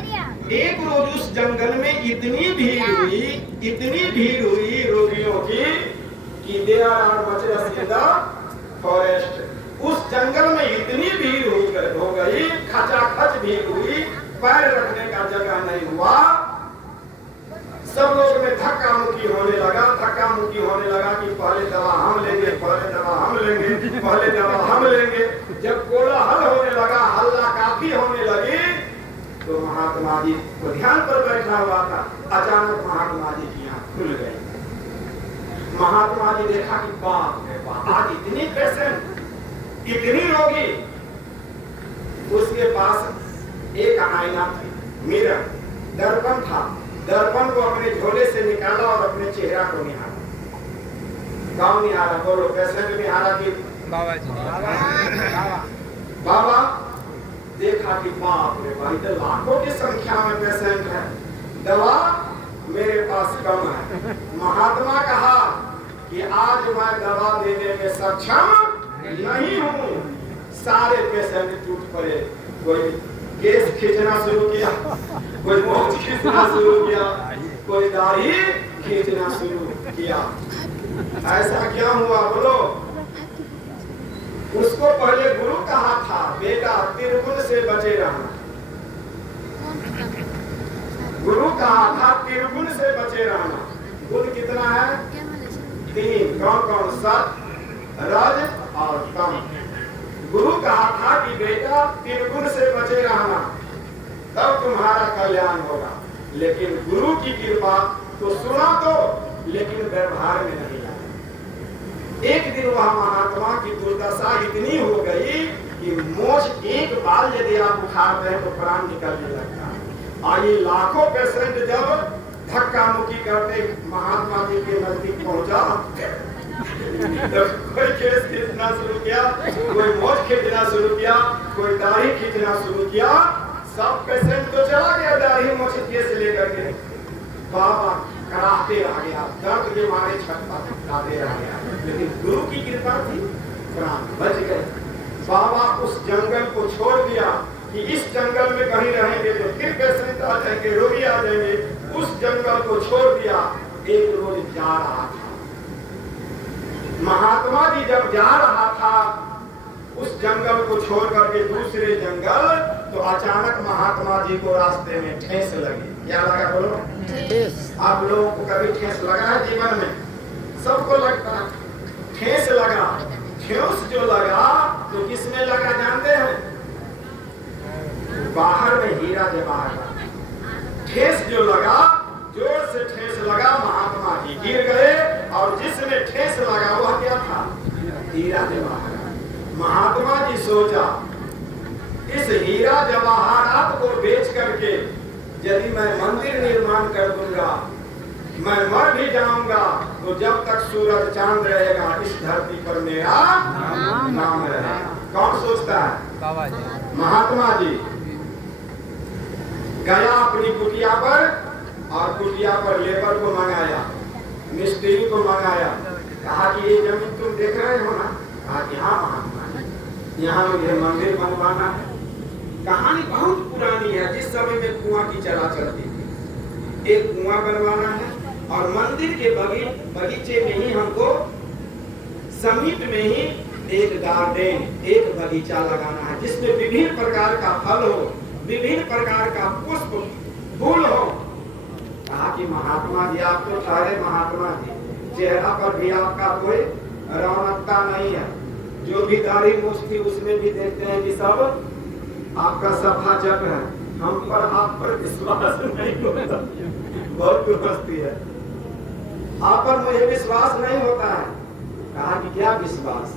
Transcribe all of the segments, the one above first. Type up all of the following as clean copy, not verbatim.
एक रोज उस जंगल में इतनी भीड़ हुई रोगियों की कि they are much in the forest. उस जंगल में इतनी भीड़ हो गई, खचाखच भीड़ हुई, पैर रखने का जगह नहीं हुआ। सब लोग में धक्का मुक्की होने लगा कि पहले दवा हम लेंगे, पहले दवा हम लेंगे। जब कोलाहल होने लगा, हल्ला काफी होने लगी, तो महात्मा जी को ध्यान पर बैठा हुआ था, अचानक महात्मा जी की आंख खुल गई। महात्मा जी देखा कि बाप रे बाप, आज इतनी पेशेंट, इतनी रोगी। उसके पास एक आईना थी, मिरर, दर्पण था। दर्पण को अपने झोले से निकाला और अपने चेहरा को निहारा। कौन निहारा? बोलो, पेशेंट निहारा कि बाबा जी? बाबा देखा कि बाप रे भाई, तो लाखों की संख्या में पेशेंट है, दवा मेरे पास कम है। महात्मा कहा कि आज मैं दवा देने में सक्षम नहीं हूँ। सारे पेशेंट टूट पड़े। कोई केस खींचना शुरू किया, कोई मोच खींचना शुरू किया, कोई दाढ़ी खींचना शुरू किया। ऐसा क्या हुआ बोलो? उसको पहले गुरु कहा था, बेटा त्रिगुण से बचे रहना। गुरु कहा था त्रिगुण से बचे रहना। गुण कितना है? 3। कौन कौन? सत, रज और तम। गुरु कहा था कि बेटा त्रिगुण से बचे रहना, तब तुम्हारा कल्याण होगा। लेकिन गुरु की कृपा तो सुना तो, लेकिन व्यवहार में नहीं लाया। एक दिन वह महात्मा की दुर्दशा इतनी हो गई कि मोच एक बाल यदि आप उखाड़ते हैं तो प्राण निकलने लगता है। और ये लाखों पेशेंट जब धक्का मुक्की करते महात्मा जी के नजदीक पहुंचा, तो कोई केस खींचना शुरू किया, कोई मोच खींचना शुरू किया, कोई दाढ़ी खींचना शुरू किया। सब पेशेंट तो चला गया दाढ़ी मोच केस लेकर के। बाबा कराहते रह गया, दर्द के मारे छटपटाते रह गया। लेकिन गुरु की कृपा थी, प्राण बच गए। बाबा उस जंगल को छोड़ दिया कि इस जंगल में कहीं रहेंगे तो फिर पेशेंट आ जाएंगे, रोगी आ जाएंगे। उस जंगल को छोड़ दिया। एक रोज जा रहा था महात्मा जी, जब जा रहा था उस जंगल को छोड़ करके दूसरे जंगल, तो अचानक महात्मा जी को रास्ते में ठेस लगी। क्या लगा बोलो? ठेस। आप लोगों को कभी ठेस लगा है जीवन में? सबको लगता है। ठेस लगा। ठेस जो लगा तो किसमें लगा जानते हैं? बाहर में हीरा जवाहर। ठेस जो लगा, जोर से ठेस लगा, महात्मा जी गिर गए। और जिसने ठेस लगा वह क्या था? हीरा जवाहर। महात्मा जी सोचा, इस हीरा जवाहरात को बेच करके यदि मैं मंदिर निर्माण कर दूंगा, मैं मर भी जाऊंगा, तो जब तक सूरज चांद रहेगा इस धरती पर मेरा नाम रहेगा। कौन सोचता है? बाबा जी। महात्मा जी गया अपनी कुटिया पर, और कुटिया पर लेबर को मंगाया, मिस्त्री को मंगाया। कहा कि ये जमीन तुम देख रहे हो ना? कहा कि हाँ महात्मा जी, यहाँ मुझे मंदिर बनवाना है। कहानी बहुत पुरानी है, जिस समय में कुआं की चला चलती थी। एक कुआं बनवाना है और मंदिर के बगीचे में ही हमको समीप में ही एक गार्डन, एक बगीचा लगाना है, जिसमें विभिन्न प्रकार का फल हो, विभिन्न प्रकार का पुष्प फूल हो। कहा कि महात्मा जी आप तो सारे महात्मा जी, चेहरा पर भी आपका कोई रौनकता नहीं है। जो भी दाढ़ी मूछ थी उसमें भी देखते हैं कि सब आपका सफा जग है। हम पर आप पर विश्वास नहीं होता। बहुत दुर्गति है, आप पर मुझे विश्वास नहीं होता है। कहा कि क्या विश्वास?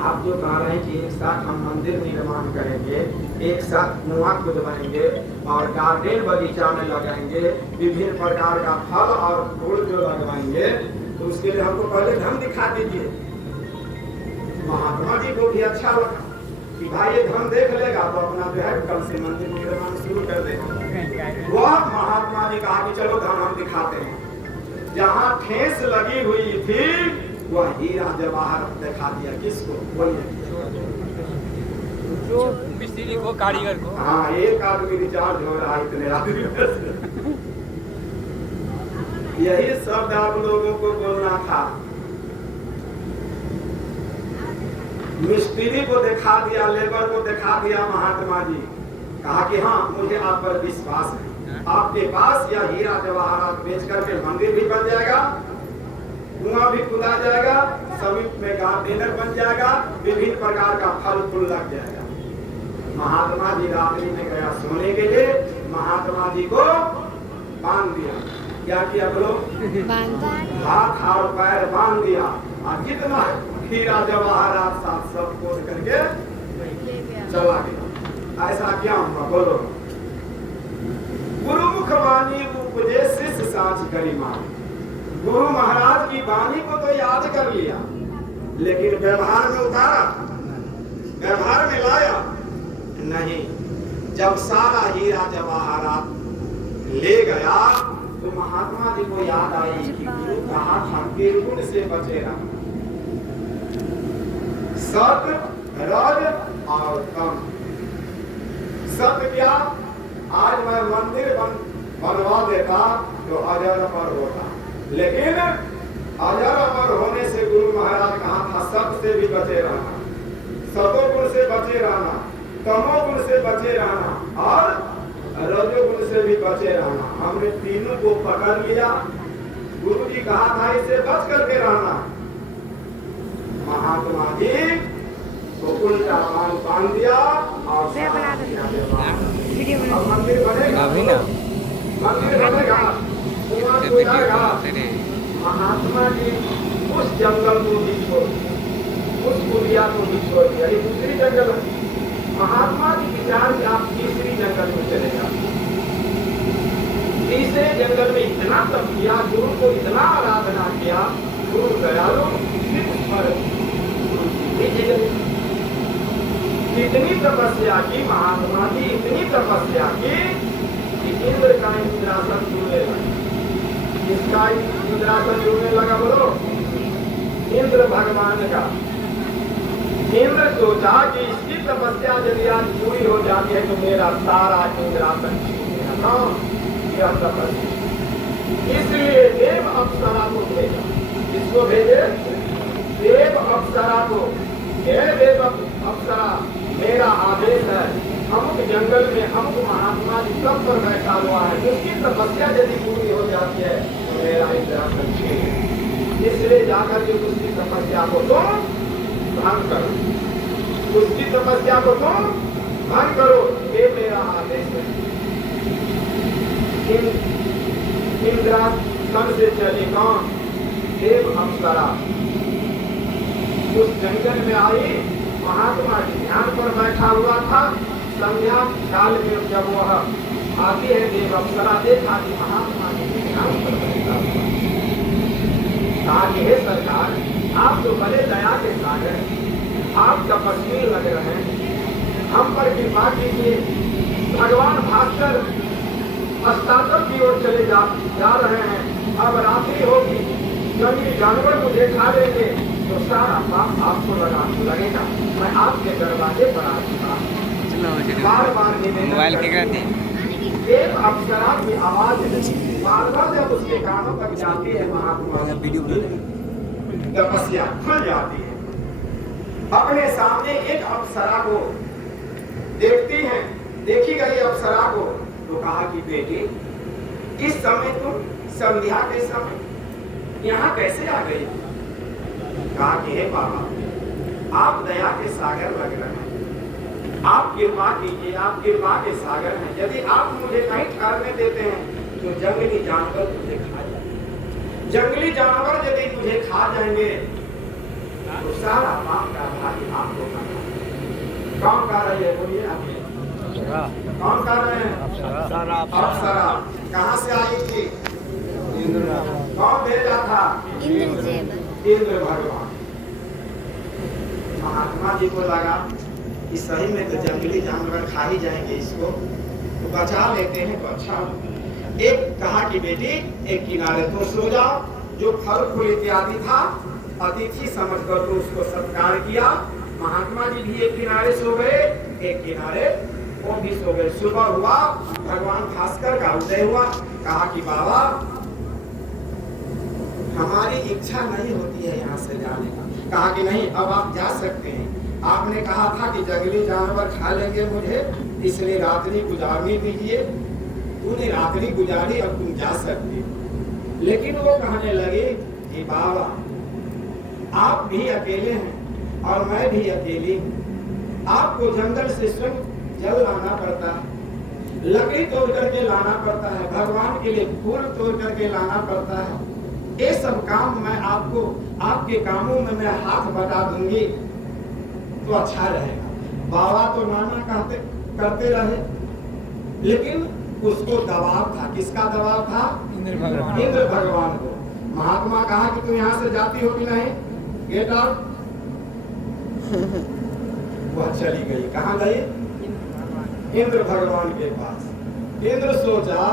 आप जो कह रहे हैं कि एक साथ हम मंदिर निर्माण करेंगे, एक साथ कुआं खुदवाएंगे और गार्डन बगीचा में लगाएंगे, विभिन्न प्रकार का फल और फूल जो लगवाएंगे, तो उसके लिए हमको पहले धन दिखा दीजिए। महात्मा जी को भी अच्छा लगा कि भाई ये धन देख लेगा तो अपना जो है कल से मंदिर निर्माण शुरू कर देगा। वह महात्मा जी कहा कि चलो धन हम दिखाते हैं। जहाँ ठेस लगी हुई थी वह हीरा जवाहर दिखा दिया। किसको? बोलिए। मिस्त्री को, कारीगर को। हाँ, एक आदमी रिचार्ज हो रहा है इतने आदमी में। यही शब्द आप लोगों को बोलना था। मिस्त्री को दिखा दिया, लेबर को दिखा दिया महात्मा जी। कहा कि हाँ, मुझे आप पर विश्वास है, आपके पास यह हीरा जवाहरात बेच करके मंदिर भी बन जाएगा, कुआं भी खुदा जाएगा, समीप में गार्डनर बन जाएगा, विभिन्न प्रकार का फल फूल लग जाएगा। महात्मा जी रात्रि में गया सोने के लिए, महात्मा जी को बांध दिया। क्या किया बोलो? हाथ और पैर बांध दिया और जितना हीरा जवाहरात साथ सब खोज करके चला गया। ऐसा क्या हुआ बोलो? गुरुमुख वाणी उपजे शिष्य साँच गरिमा। गुरु महाराज की वाणी को तो याद कर लिया, लेकिन व्यवहार में उतारा, व्यवहार में लाया नहीं। जब सारा हीरा जवाहरात ले गया तो महात्मा जी को याद आई कि गुरु कहा था निर्गुण से बचे रहना, सत रज और तम। सत्य क्या? आज मैं मंदिर बनवा देता तो अजर अमर होता, लेकिन अजर अमर होने से गुरु महाराज कहा था सत्य से भी बचे रहना, सतोगुण से बचे रहना, तमोगुण से बचे रहना और रजोगुण से भी बचे रहना। हमने तीनों को पकड़ लिया। गुरु जी कहा था इसे बच करके रहना। महात्मा जी को उल्टा बांध दिया और मंदिर बनेगा, मंदिर बनेगा, कुआं खुदाएगा। महात्मा जी उस जंगल को भी छोड़, उस कुलिया को भी छोड़ दिया। ये दूसरी जंगल है। महात्मा जी विचार कि आप तीसरी जंगल में चले जाओ। तीसरे जंगल में इतना तप किया, गुरु को इतना आराधना किया, गुरु दयालु इतनी तपस्या की महात्मा जी, इतनी तपस्या की कि इंद्र का इंद्रासन जुड़ने लगा। किसका इंद्रासन जुड़ने लगा बोलो? इंद्र भगवान का। इंद्र सोचा कि इसकी तपस्या यदि आज पूरी हो जाती है तो मेरा सारा इंद्रासन छीनेगा यह तपस्या। इसलिए देव अप्सरा को भेजा। किसको भेजे? देव अप्सरा को। देव अप्सरा, मेरा आदेश है, अमुक जंगल में अमुक महात्मा जी सब पर बैठा हुआ है, उसकी तपस्या यदि पूरी हो जाती है तो मेरा इंद्रासन छीनेगा। इसलिए जाकर के उसकी तपस्या को तुम भंग करो, उसकी तपस्या को तुम भंग करो, ये मेरा आदेश है। इंद्रासन से चले कौन? देव अप्सरा। उस जंगल में आई, महात्मा जी ध्यान पर बैठा हुआ था। संध्या काल में जब वह आती है देव अप्सरा, देखा कि महात्मा जी ध्यान पर बैठा हुआ। कहा कि हे सरकार, आप तो बड़े दया के सागर, आप तपस्वी लग रहे हैं, हम पर कृपा कीजिए। भगवान भास्कर अस्ताचल की ओर चले जा रहे हैं, अब रात्रि होगी, जंगली जानवर मुझे खा लेंगे तो सारा पाप आपको लगेगा। मैं आपके दरवाजे पर आ चुका, बार बार मोबाइल देव अप्सरा की आवाज बार बार जब उसके कानों तक जाती है, महात्मा तपस्या खुल जाती है। अपने सामने एक अप्सरा को देखती है, देखी गई अप्सरा को तो कहा कि बेटी, इस समय तुम संध्या के समय यहाँ कैसे आ गई? कहा कि हे बाबा, आप दया के सागर लग रहे हैं, आप कृपा कीजिए, आप कृपा के सागर हैं। यदि आप मुझे नहीं ठहरने देते हैं तो जंगली जानवर मुझे खा जाएंगे। जंगली जानवर यदि मुझे खा जाएंगे तो सारा पाप का भागी आपको करना है। कौन कर रही है बोलिए? आप कौन कर रहे हैं? अप्सरा। कहाँ से आई थी? कौन भेजा था? इंद्र भगवान। महात्मा जी को लगा कि सही में तो जंगली जानवर खा ही जाएंगे, इसको तो बचा लेते हैं तो अच्छा। एक कहा कि बेटी एक किनारे तो सो जाओ। जो फल फूल इत्यादि था अतिथि समझकर तो उसको सत्कार किया। महात्मा जी भी एक किनारे सो गए। एक किनारे वो भी सो गए। सुबह हुआ, भगवान भास्कर का उदय हुआ। कहा कि बाबा हमारी इच्छा नहीं होती है यहाँ से जाने का। कहा कि नहीं, अब आप जा सकते हैं। आपने कहा था कि जंगली जानवर खा लेंगे मुझे, इसलिए रात्रि गुजारनी दीजिए। तूने रात्रि गुजारी, अब तुम जा सकते हो। लेकिन वो कहने लगे कि बाबा आप भी अकेले हैं और मैं भी अकेली हूँ। आपको जंगल से स्वयं जल लाना पड़ता है, लकड़ी तोड़ करके लाना पड़ता है, भगवान के लिए फूल तोड़ करके लाना पड़ता है। ये सब काम मैं आपको, आपके कामों में मैं हाथ बटा दूंगी तो अच्छा रहेगा। बाबा तो नाना करते रहे, लेकिन उसको दबाव था। किसका दबाव था? इंद्र भगवान को। महात्मा कहा कि तुम यहाँ से जाती हो कि नहीं, गेट आउट। वह चली गई। कहाँ गई? इंद्र भगवान के पास। इंद्र सोचा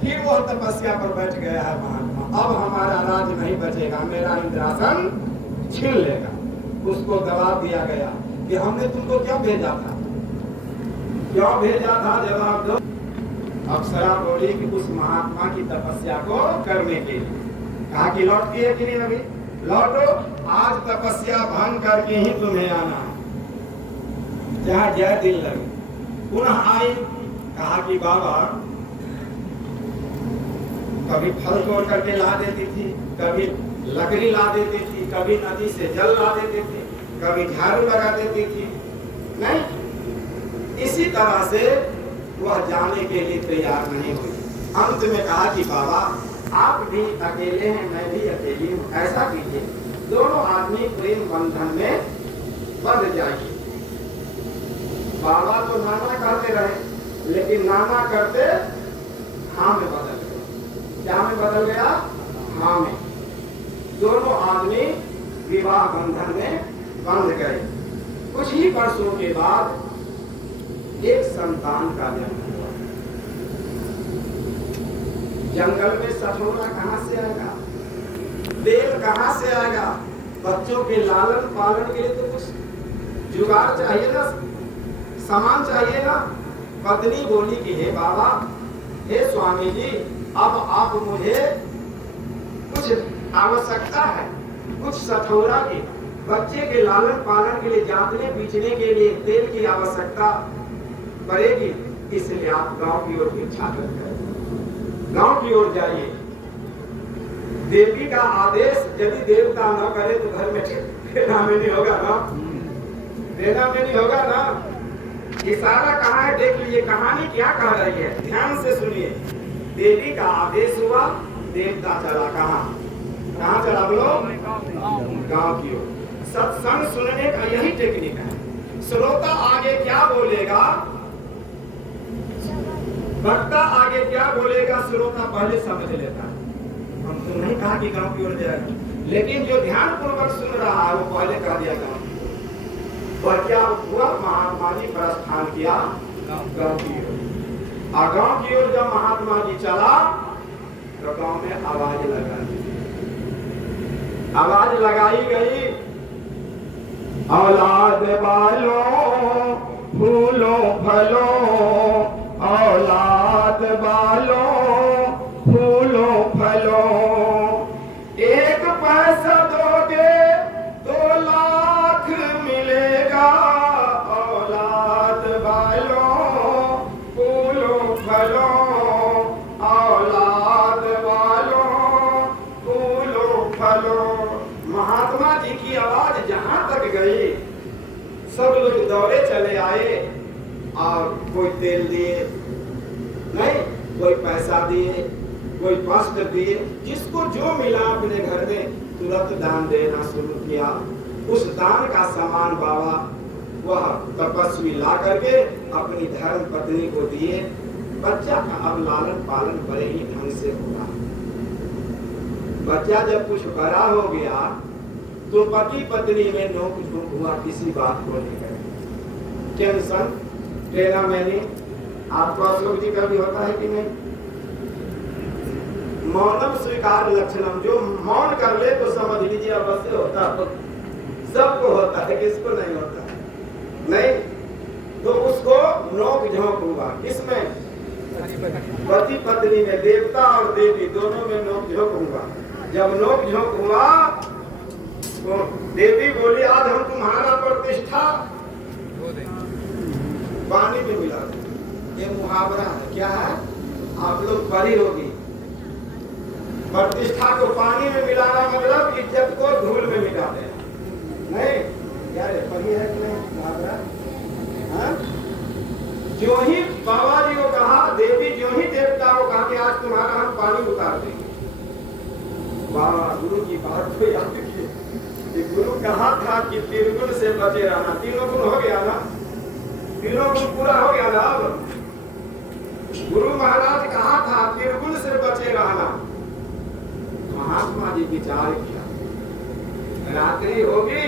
फिर वह तपस्या पर बैठ गया है महात्मा, अब हमारा राज नहीं बचेगा, मेरा इंद्रासन छीन लेगा। उसको दबाव दिया गया कि हमने तुमको क्यों भेजा था, क्यों भेजा था, जवाब दो। अप्सरा बोली कि उस महात्मा की तपस्या को करने के लिए। कहा कि लौटती है कि नहीं? अभी लौटो, आज तपस्या भंग करके ही तुम्हें आना है, जहाँ जय दिल लगे। पुनः आई। कहा कि बाबा कभी फल तोड़ करके ला देती थी, कभी लकड़ी ला देती थी, कभी नदी से जल ला देती थी, कभी झाड़ू लगा देती थी। नहीं, इसी तरह से वह जाने के लिए तैयार नहीं हुई। अंत में कहा कि बाबा आप भी अकेले हैं, मैं भी अकेली हूँ, ऐसा कीजिए दोनों आदमी प्रेम बंधन में बंध जाइए। बाबा तो नाना करते रहे, लेकिन नाना करते हाँ में बदल गया। क्या में बदल गया? हाँ में। दोनों आदमी विवाह बंधन में बंध गए। कुछ ही वर्षों के बाद एक संतान का जन्म हुआ। जंगल में सठोरा कहाँ से आएगा, तेल कहाँ से आएगा? बच्चों के लालन पालन के लिए तो कुछ जुगाड़ चाहिए ना, सामान चाहिए ना। पत्नी बोली कि हे बाबा, हे स्वामी जी, अब आप मुझे कुछ आवश्यकता है, कुछ सठोरा की, बच्चे के लालन पालन के लिए, जांचने पीछने के लिए तेल की आवश्यकता पड़ेगी, इसलिए आप गांव की ओर भिक्षा करें, गांव की ओर जाइए। देवी का आदेश यदि देवता न करे तो घर में देना में नहीं होगा ना, देना में नहीं होगा ना। इशारा कहाँ है देख लीजिए, कहानी क्या कह रही है, ध्यान से सुनिए। देवी का आदेश हुआ, देवता चला कहाँ, कहाँ चला बोलो? गांव की ओर। सत्संग सुनने का यही टेक्निक है। श्रोता आगे क्या बोलेगा, वक्ता आगे क्या बोलेगा, श्रोता पहले समझ लेता है। हम तो नहीं कहा कि गांव की ओर जाएगा, लेकिन जो ध्यान पूर्वक सुन रहा है वो पहले कह दिया गांव। और क्या हुआ? महात्मा जी प्रस्थान किया गांव की ओर। और गांव की ओर जब महात्मा जी चला तो गांव में आवाज लगाई, आवाज लगाई गई, औलाद वालों फूलों फलों, औलाद वालों फूलों फलों, एक पैसा दोगे 2 लाख मिलेगा, औलाद वालों फूलों फलों, औलाद वालों फूलों फलों। महात्मा जी की आवाज जहां तक गई, सब लोग दौड़े चले आए और कोई तेल दिए नहीं, कोई पैसा दिए, कोई वस्त्र दिए, जिसको जो मिला अपने घर में तुरंत दान देना शुरू किया। उस दान का सामान बाबा वह तपस्वी ला करके अपनी धर्म पत्नी को दिए। बच्चा का अब लालन पालन बड़े ही ढंग से होगा। बच्चा जब कुछ बड़ा हो गया तो पति पत्नी में नोक झोंक हुआ किसी बात को लेकर। टेंशन, टेना मैंने आपको अशोक जी का भी होता है कि नहीं? मौनम स्वीकार लक्षणम, जो मौन कर ले तो समझ लीजिए अवश्य होता है, सबको होता है, किसको नहीं होता है? नहीं, तो उसको नोक झोंक हुआ। किसमें? पति पत्नी में, देवता और देवी दोनों में नोक झोंक हुआ। जब नोक झोंक हुआ तो देवी बोली आज हम तुम्हारा प्रतिष्ठा पानी में मिला दे। ये मुहावरा है। क्या है? आप लोग परी होगी। प्रतिष्ठा को पानी में मिलाना मतलब इज्जत को धूल में मिला देना। नहीं क्या परी है कि नहीं मुहावरा? जो ही बाबा जी को कहा, देवी जो ही देवता को कहा कि आज तुम्हारा हम पानी उतार देंगे। बाबा गुरु की बात को याद रखिए कि गुरु कहा था कि त्रिगुण से बचे रहना। तीनों गुण हो गया ना? तीनों गुण पूरा हो गया ना? अब गुरु महाराज कहा था त्रिगुण से बचे रहना। महात्मा जी विचार किया, रात्रि होगी,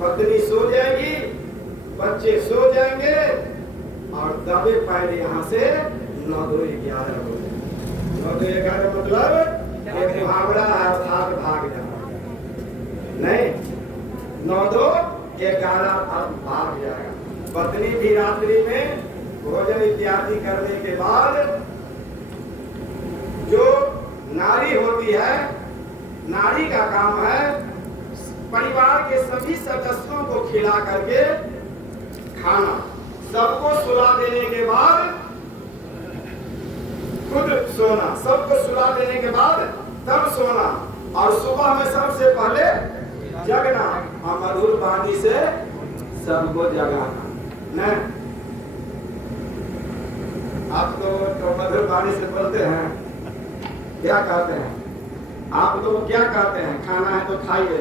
पत्नी सो जाएगी, बच्चे सो जाएंगे और दबे पैर यहाँ से 9-2-11 हो जाए। 9-2-11 मतलब एक मुहावरा है, अर्थात भाग जाना। नहीं 9-2-11 भाग जाएगा। पत्नी भी रात्रि में भोजन इत्यादि करने के बाद जो नारी होती है, नारी का काम है परिवार के सभी सदस्यों को खिला करके खाना, सबको सुला देने के बाद खुद सोना, सबको सुला देने के बाद तब सोना और सुबह में सबसे पहले जगना और मधुर वाणी से सबको जगाना। नहीं आप तो मधुर वाणी से बोलते हैं, क्या कहते हैं आप लोग? क्या कहते हैं? खाना है तो खाइए,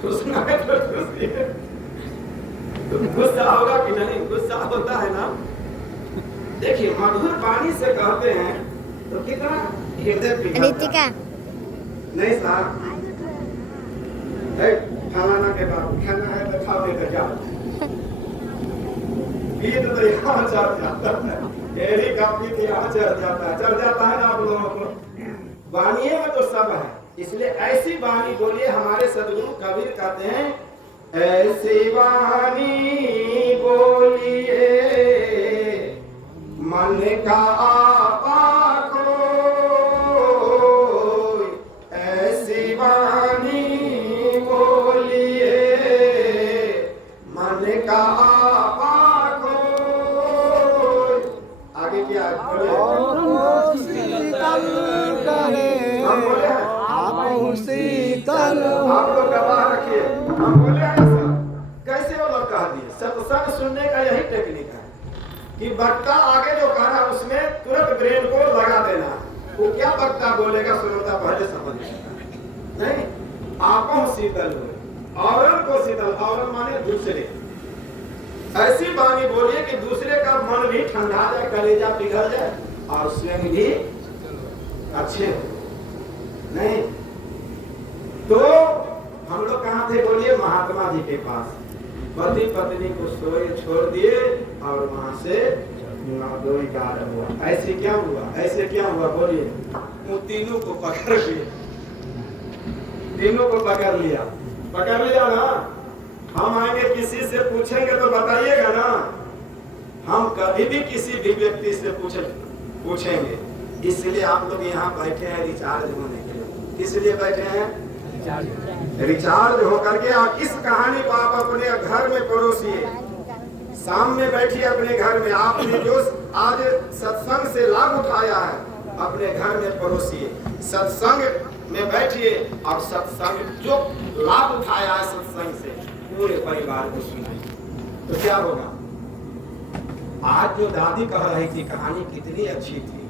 ठूसना है तो ठूसिए। तो गुस्सा होगा कि नहीं? गुस्सा होता है ना? देखिए मधुर वाणी से कहते हैं तो कितना हृदय पिघलता है। नहीं साहब, खाना ना के बाद खाना है तो खा लेकर जाओ। गीत तो यहाँ चढ़ जाता है, एरी का गीत यहाँ चढ़ जाता है, चढ़ जाता है ना आप लोगों को। वाणिये में तो सब है, इसलिए ऐसी वाणी बोलिए। हमारे सदगुरु कबीर कहते हैं ऐसी वाणी बोलिए मन का आपा खोई, ऐसी वाणी बोलिए मन का आपा खोई। आगे क्या आप लोग गवाह रखिए, हम बोले ऐसा कैसे वो लोग कह दिए। सत्संग सुनने का यही टेक्निक है कि वक्ता आगे जो कह रहा है उसमें तुरंत ब्रेन को लगा देना। वो क्या वक्ता बोलेगा श्रोता पहले समझ नहीं। आपको शीतल हो, औरन को शीतल, औरन माने दूसरे। ऐसी वाणी बोलिए कि दूसरे का मन भी ठंडा जाए, कलेजा पिघल जाए और स्वयं भी अच्छे हो। नहीं तो हम लोग कहाँ थे बोलिए? महात्मा जी के पास। पति पत्नी को सोए छोड़ दिए और वहां से 9-2-11 हुआ। ऐसे क्या हुआ? ऐसे क्या हुआ बोलिए? वो तीनों को पकड़ लिया, तीनों को पकड़ लिया ना। हम आएंगे किसी से पूछेंगे तो बताइएगा ना। हम कभी भी किसी भी व्यक्ति से पूछेंगे। इसलिए आप लोग यहाँ बैठे हैं रिचार्ज होने के लिए। किस लिए बैठे हैं? रिचार्ज होकर के आप इस कहानी को आप अपने घर में परोसिए। शाम में बैठिए अपने घर में। आपने जो आज सत्संग से लाभ उठाया है अपने घर में परोसिए। सत्संग में बैठिए और सत्संग जो लाभ उठाया है सत्संग से पूरे परिवार को सुनाइए। तो क्या होगा? आज जो दादी कह रही थी कहानी कितनी अच्छी थी।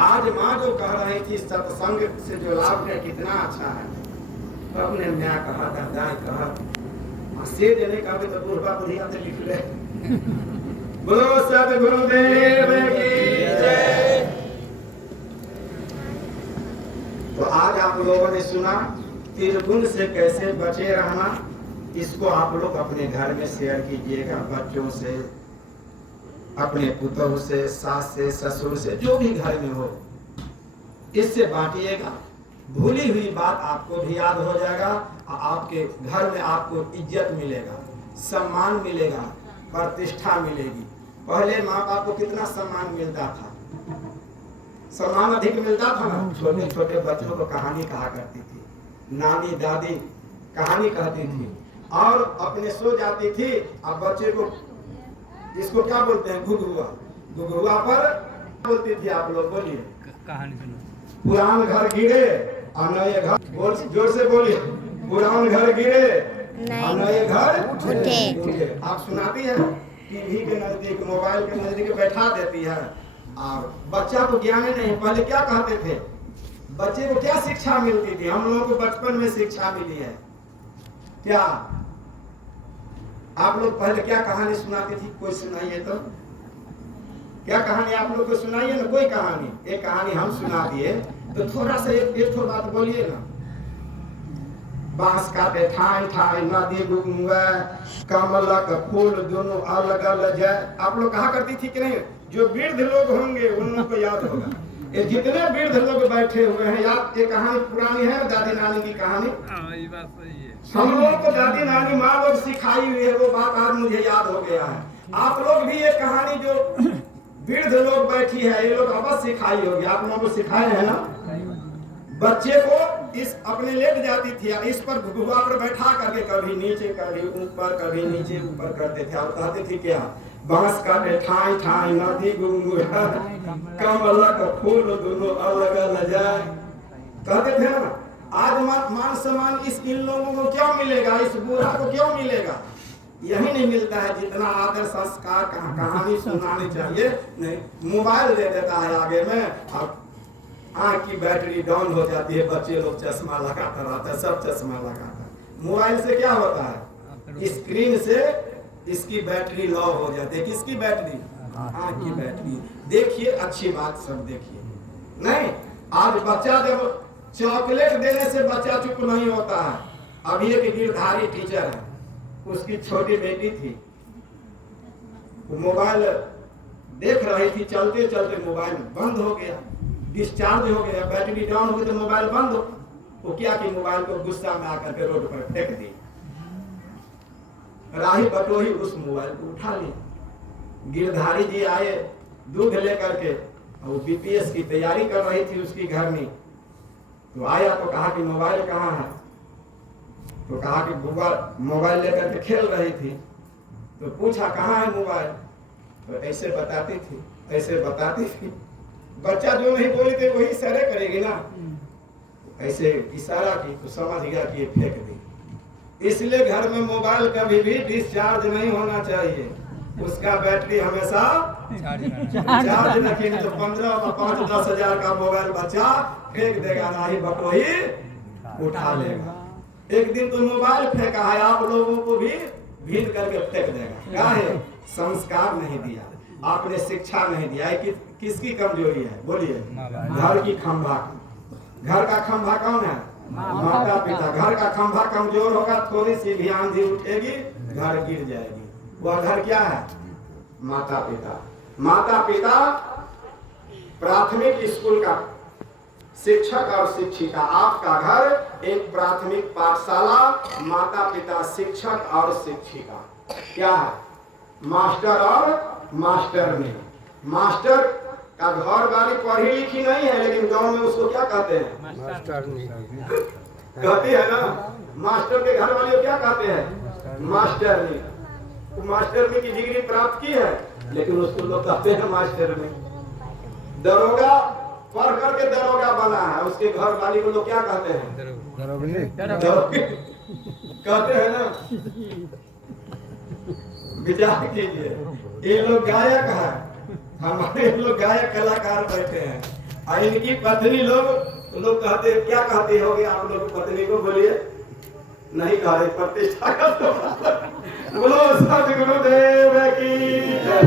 आज माँ जो कह रही थी सत्संग से जो लाभ है कितना अच्छा है। तो अपने मैं कहा दादा कहा से देने का भी तो बुढ़वा बुढ़िया से लिख ले। बोलो सद्गुरुदेव की जय। तो आज आप लोगों ने सुना त्रिगुण से कैसे बचे रहना। इसको आप लोग अपने घर में शेयर कीजिएगा, बच्चों से, अपने पुतों से, सास से, ससुर से, जो भी घर में हो, इससे बांटिएगा। भूली हुई बात आपको भी याद हो जाएगा और आपके घर में आपको इज्जत मिलेगा, सम्मान मिलेगा, प्रतिष्ठा मिलेगी। पहले माँ बाप को कितना सम्मान मिलता था, सम्मान अधिक मिलता था ना। छोटे छोटे बच्चों को कहानी कहा करती थी, नानी दादी कहानी कहती थी और अपने सो जाती थी। अब बच्चे को इसको क्या बोलते हैं, घुघुआ, घुघुआ पर बोलती थी। आप लोग बोलिए कहानी सुनो। पुरान घर गिरे और नए घर, बोल जोर से बोलिए, पुरान घर गिरे और नए घर उठे। आप सुनाती है, टीवी के नजदीक मोबाइल के नजदीक बैठा देती है और बच्चा को ज्ञान ही नहीं। पहले क्या कहते थे, बच्चे को क्या शिक्षा मिलती थी? हम लोगों को बचपन में शिक्षा मिली है क्या? आप लोग पहले क्या कहानी सुनाती थी? कोई सुनाइए तो, क्या कहानी आप लोग को सुनाइए ना, कोई कहानी। एक कहानी हम सुना दिए तो थोड़ा सा एक थोड़ा बात बोलिए ना। बांस काटे ठाई ठाई नदी डूबे, कमला का फूल दोनों अलग अलग जाए। आप लोग कहा करती थी कि नहीं? जो वृद्ध लोग होंगे उन लोगों को याद होगा, ये जितने वृद्ध लोग बैठे हुए हैं, याद, ये कहानी पुरानी है, दादी नानी की कहानी। ये बात सही है। हम लोगों को दादी नानी माँ लोग सिखाई हुई है, वो बात आज मुझे याद हो गया है। आप लोग भी ये कहानी जो वृद्ध लोग बैठी है, ये लोग अवश्य सिखाई होगी। आप लोगों को सिखाए है ना? बच्चे को इस अपने लेट जाती थी, इस पर घुघुआ पर बैठा करके कभी नीचे कभी ऊपर, कभी नीचे ऊपर करते थे और कहते थे क्या, बांस काटे ठाई ठाई नदी गुंगुआ, कमला का फूल दोनों अलग अलग जाए, कहते थे ना। आज मान सम्मान इस इन लोगों को क्यों मिलेगा, इस बूढ़ा को क्यों मिलेगा? यही नहीं मिलता है जितना आदर संस्कार कहानी सुनानी चाहिए। नहीं, मोबाइल दे देता है आगे में और आँख की बैटरी डाउन हो जाती है। बच्चे लोग चश्मा लगाता रहता है, सब चश्मा लगाता है। मोबाइल से क्या होता है, स्क्रीन से इसकी बैटरी लो हो जाती है। किसकी बैटरी? आँख की बैटरी। देखिए अच्छी बात सब देखिए। नहीं, आज बच्चा जब चॉकलेट देने से बच्चा चुप नहीं होता है। अभी एक गिरधारी टीचर है, उसकी छोटी बेटी थी, वो मोबाइल देख रही थी, चलते चलते मोबाइल बंद हो गया, डिस्चार्ज हो गया, बैटरी डाउन हो गई तो मोबाइल बंद हो। वो क्या कि मोबाइल को गुस्सा में आकर के रोड पर फेंक दी। राही बटोही उस मोबाइल को उठा लिया। गिरधारी जी आए दूध लेकर के, वो बीपीएस की तैयारी कर रही थी उसकी घर में। तो आया तो कहा कि मोबाइल कहाँ है? तो कहा कि बुआ मोबाइल लेकर के खेल रही थी। तो पूछा कहाँ है मोबाइल? तो ऐसे बताती थी, ऐसे बताती थी। बच्चा जो नहीं बोली थी वही इशारे करेगी ना, ऐसे इशारा की तो समझ गया कि ये फेंक दी। इसलिए घर में मोबाइल कभी भी डिस्चार्ज नहीं होना चाहिए, उसका बैटरी हमेशा चार्ज रखें। तो 15 और 5-10 हजार का मोबाइल बच्चा फेंक देगा, राही बटोही उठा लेगा। एक दिन तो मोबाइल फेंका है, आप लोगों को भी भीड़ करके फेंक देगा। क्या है? संस्कार नहीं दिया, आपने शिक्षा नहीं दिया है। किसकी कमजोरी है बोलिए? घर की खंभा। घर का खंभा कौन है? माता पिता। घर का खंभा कमजोर होगा, थोड़ी सी भी आंधी उठेगी घर गिर जाएगी। वह घर क्या है? माता पिता। माता पिता प्राथमिक स्कूल का शिक्षक और शिक्षिका। आपका घर एक प्राथमिक पाठशाला, माता पिता शिक्षक और शिक्षिका क्या है? मास्टर और मास्टरनी। मास्टर का घर वाली पढ़ी लिखी नहीं है, लेकिन गांव में उसको क्या कहते हैं? मास्टरनी कहती है ना। मास्टर के घर वाले क्या कहते हैं? मास्टरनी। मास्टरनी की डिग्री प्राप्त की है, लेकिन उसको लोग कहते हैं मास्टरनी। दरोगा पढ़ करके दरोगा बना है, उसके घर वाली को लोग क्या कहते हैं? दरोगा कहते हैं ना। विचार कीजिए, ये लोग गायक है, हमारे लोग गायक कलाकार बैठे हैं, और इनकी पत्नी लोग कहते हैं, क्या कहते होगे आप लोग पत्नी को? बोलिए। नहीं कह रहे, प्रतिष्ठा का तो बोलो सतगुरुदेव की जय।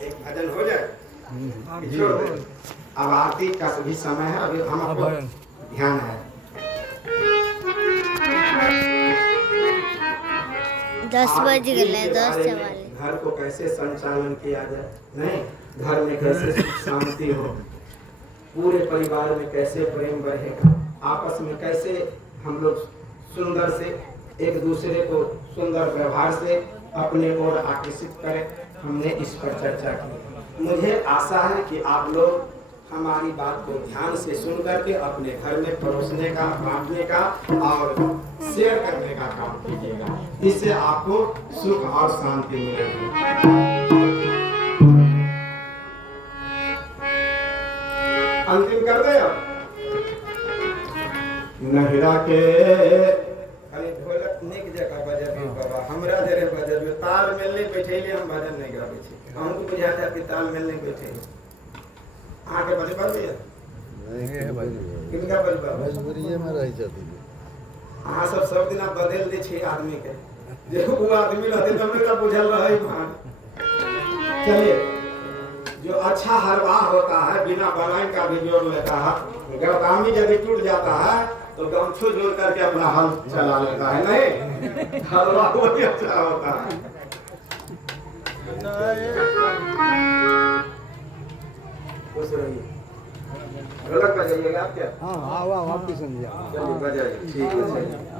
एक भजन हो जाए, अब आरती का भी समय है, अभी हम आपको ध्यान है। 10 बज गए, 10:44। घर को कैसे संचालन किया जाए, नहीं घर में कैसे सुख शांति हो, पूरे परिवार में कैसे प्रेम बढ़ेगा, आपस में कैसे हम लोग सुंदर से एक दूसरे को सुंदर व्यवहार से अपने ओर आकर्षित करें। हमने इस पर चर्चा की। मुझे आशा है कि आप लोग हमारी बात को ध्यान से सुन करके अपने घर में परोसने का, बांटने का और शेयर करने का काम कीजिएगा। इससे आपको सुख और शांति मिलेगी। अंतिम कर दे अब। नहिरा के खाली ढोलक निक जगह बजबी बाबा, हमरा जरे बजबी ताल मेल नहीं बैठेली, हम भजन नहीं गाबै छी। हमको बुझाता कि ताल मेल नहीं बैठे आके बजबा दिया किनका बजबा मजबूरी में रह जाती है। अहाँ सब दिन बदल दे छी आदमी के, जे वो आदमी रहते तब ना बुझल रहे भान। चलिए, जो अच्छा हरवाह होता है बिना बनाई का भी जोड़ लेता है। गर्दामी यदि टूट जाता है तो गमछू जोड़ करके अपना हल चला लेता है। नहीं, हरवाह वही अच्छा होता है। खुश रहिए। ढोलक बजाइएगा आप क्या? हाँ वापिस समझिए। चलिए बजाइए, ठीक है चलिए।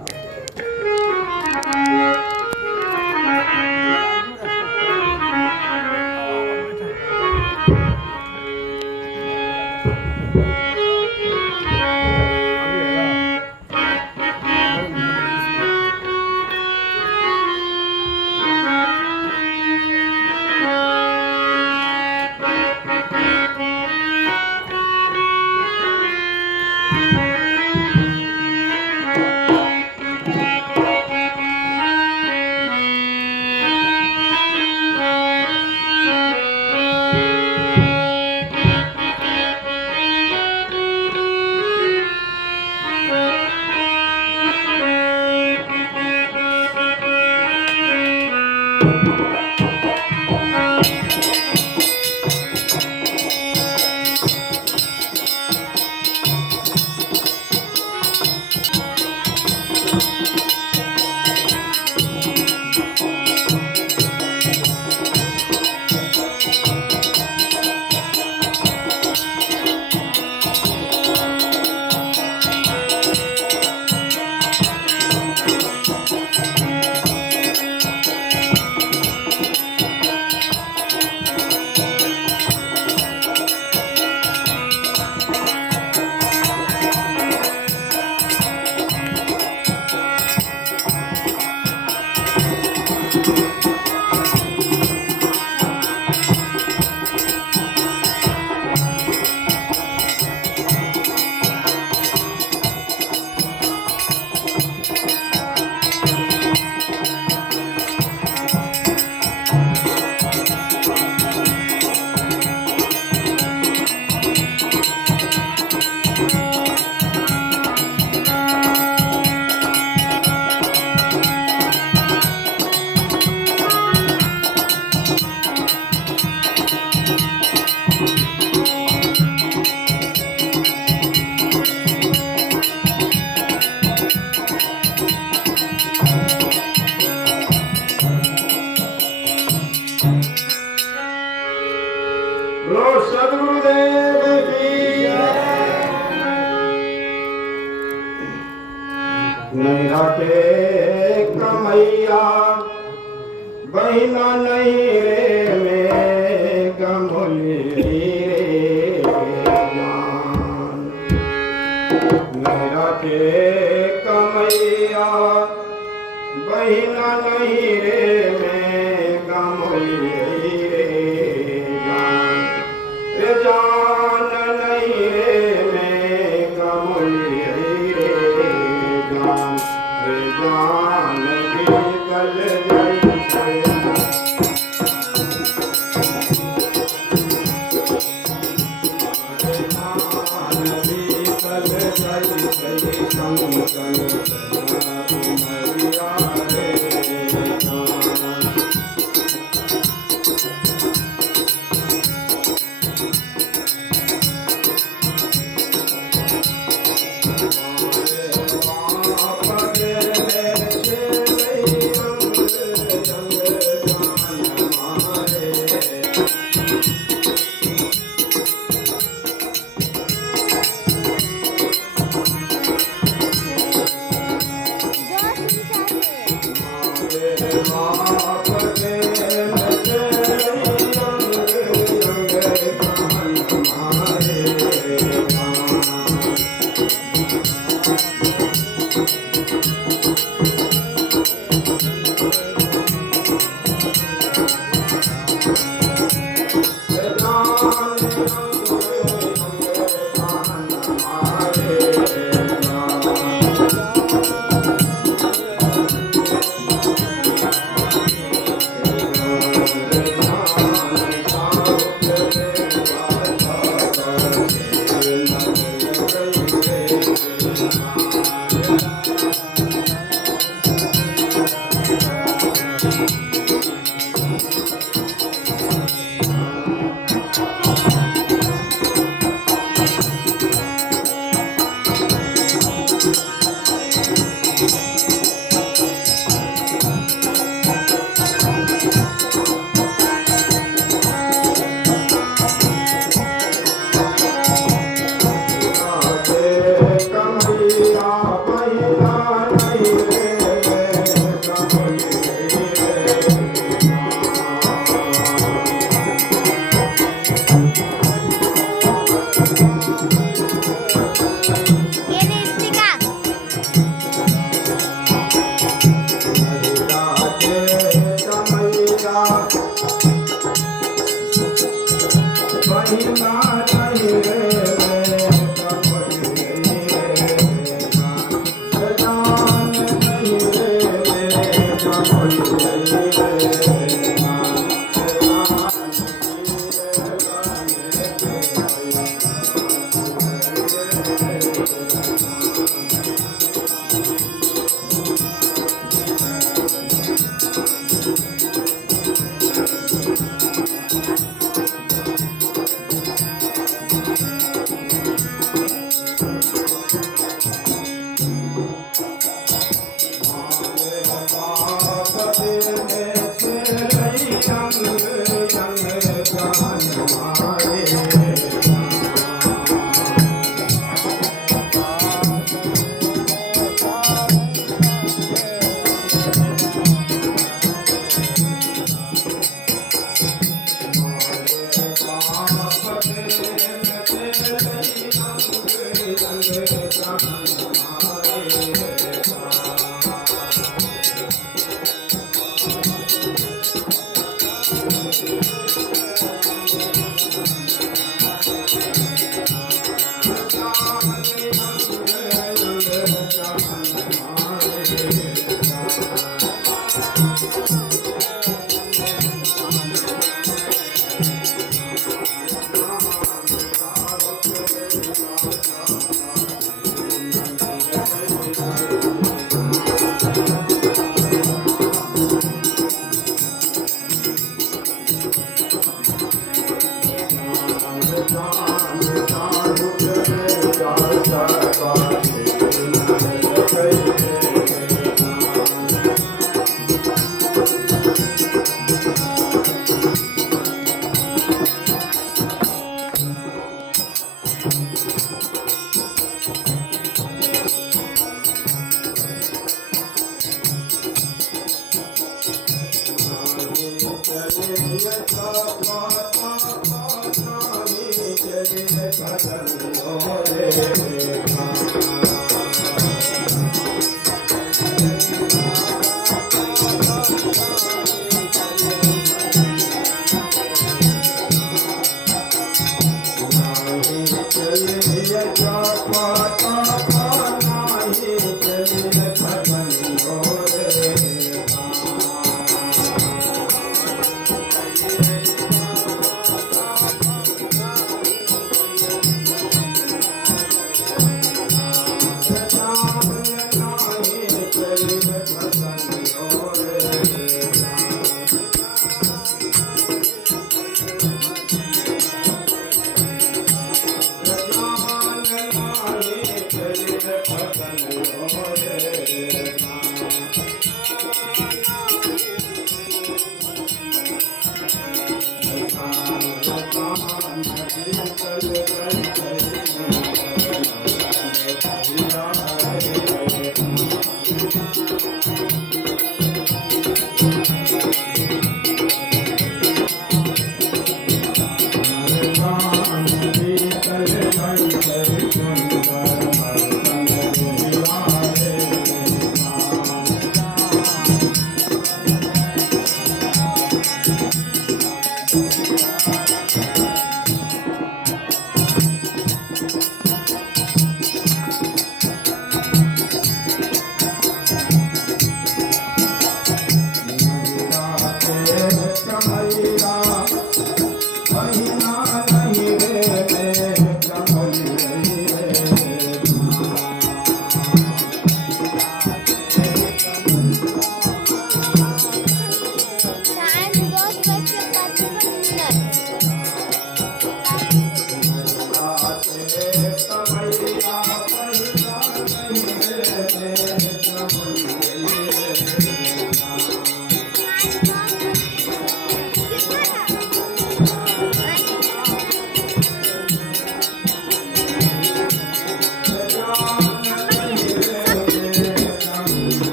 नैरा के कमैया बहिना नहीं रे में गमोली रे जान। नैरा के कमैया बहिना नहीं रे में गमोली रे जान। रे जान नहीं रे में गमोली रे जान। रे जान बीतल जाई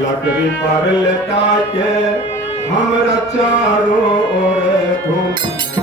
लकड़ी पर लेटा के हमरा चारों ओर घूम